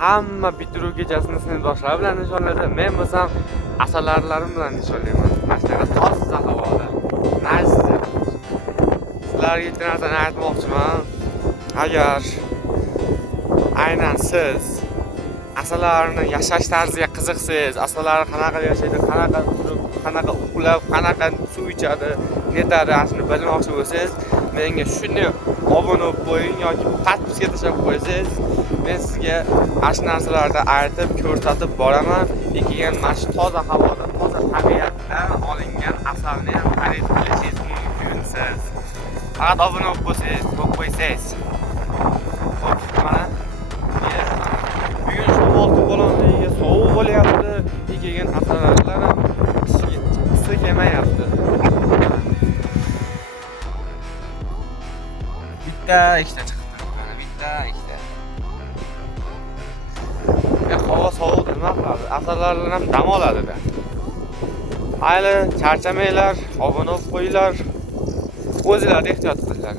hamma bitiruv kechasini sinfdoshlar bilan nishonladi. Men bo'lsam asalarilarim bilan nishonlayman. Mana shunaqa toza havoda. Mazza. Sizlarga bitta narsani aytmoqchiman. Agar aynan siz asalarining yashash tarziga qiziqsangiz, asalari qanaqa yashaydi, qanaqa turib, qanaqa uxlab, qanaqa suv ichadi, netadi, shuni bilmoqchi bo'lsangiz, menga shuni obuna bo'lib qo'ying yoki podpiska tashlab qo'ysangiz, men sizga shu narsalarni aytib, ko'rsatib boraman. Keyin mana shu toza havoda, toza tabiatdan olingan asalni ham xarid qilishingiz mumkin siz. Faqat obuna bo'lib qo'ysangiz, bo'lib qo'ysangiz. Xo'p, mana bugun shu olti bolonligiga sovuq bo'lyapti. Keyin asalarilar ham issiq kelmayapti. Bitta ishda chiqib turibdi, bitta ishda. Havo sovuq nima qiladi? Asallarlar ham dam oladi-da. Mayli, charchamanglar, obuna bo'lib qo'yinglar. O'zinglar ehtiyot qilinglar.